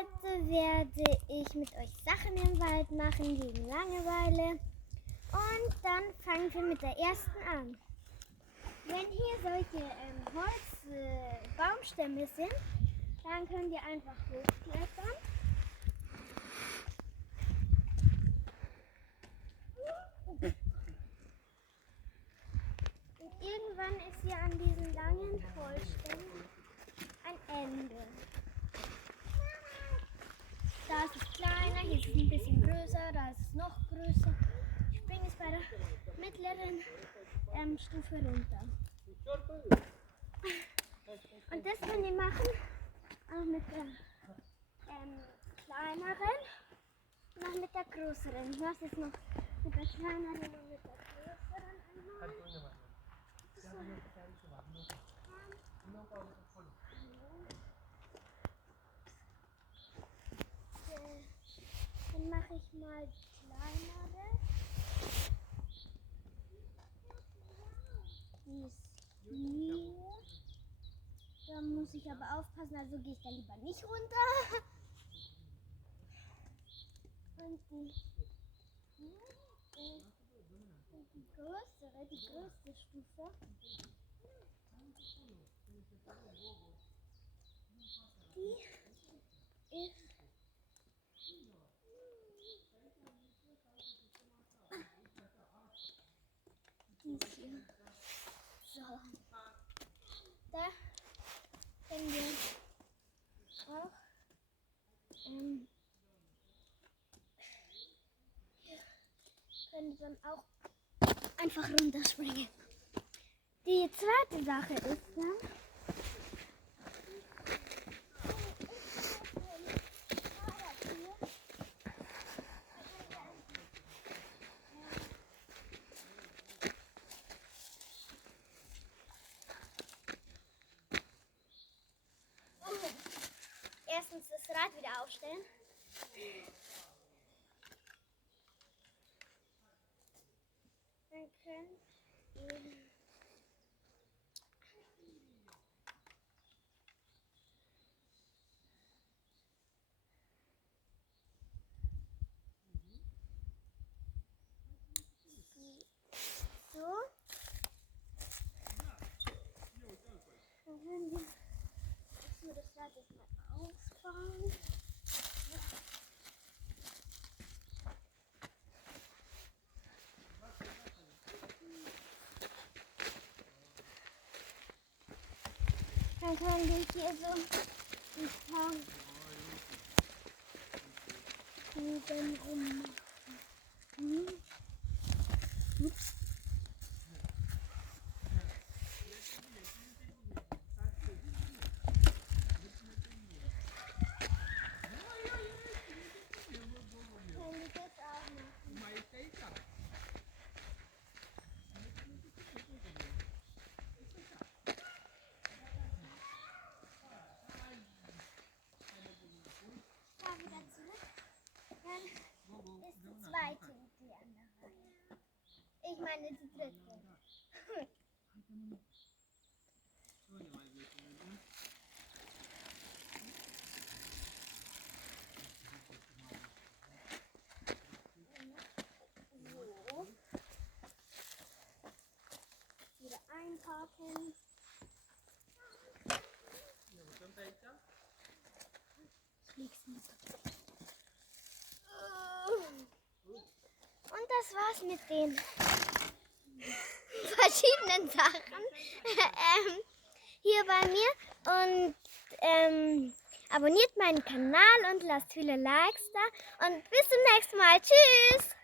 Heute werde ich mit euch Sachen im Wald machen gegen Langeweile. Und dann fangen wir mit der ersten an. Wenn hier solche Baumstämme sind, dann könnt ihr einfach hochklettern. Und irgendwann ist hier an diesen langen Holzstämmen ein Ende. Da ist es kleiner, hier ist es ein bisschen größer, da ist es noch größer. Ich springe jetzt bei der mittleren Stufe runter. Und das könnt ihr machen auch mit der kleineren und auch mit der größeren. Ich mache jetzt noch mit der kleineren und mit der größeren einmal. Dann mache ich mal die kleinere. Die ist hier. Da muss ich aber aufpassen, also gehe ich da lieber nicht runter. Und die größte Stufe. Die ist hier. So. Da können wir auch können dann auch einfach runterspringen. Die zweite Sache ist dann, erstens das Rad wieder aufstellen. Dann könnt ihr so. Dann können wir so das Rad jetzt mal ausfahren. Dann können wir hier so ein paar Kugeln rummachen. Ups. Können wir das auch machen? Da wieder zurück. Dann ist die zweite Idee an der Reihe. Ich meine die dritte. So. Wieder einparken. Und das war's mit den verschiedenen Sachen hier bei mir. Und abonniert meinen Kanal und lasst viele Likes da. Und bis zum nächsten Mal. Tschüss!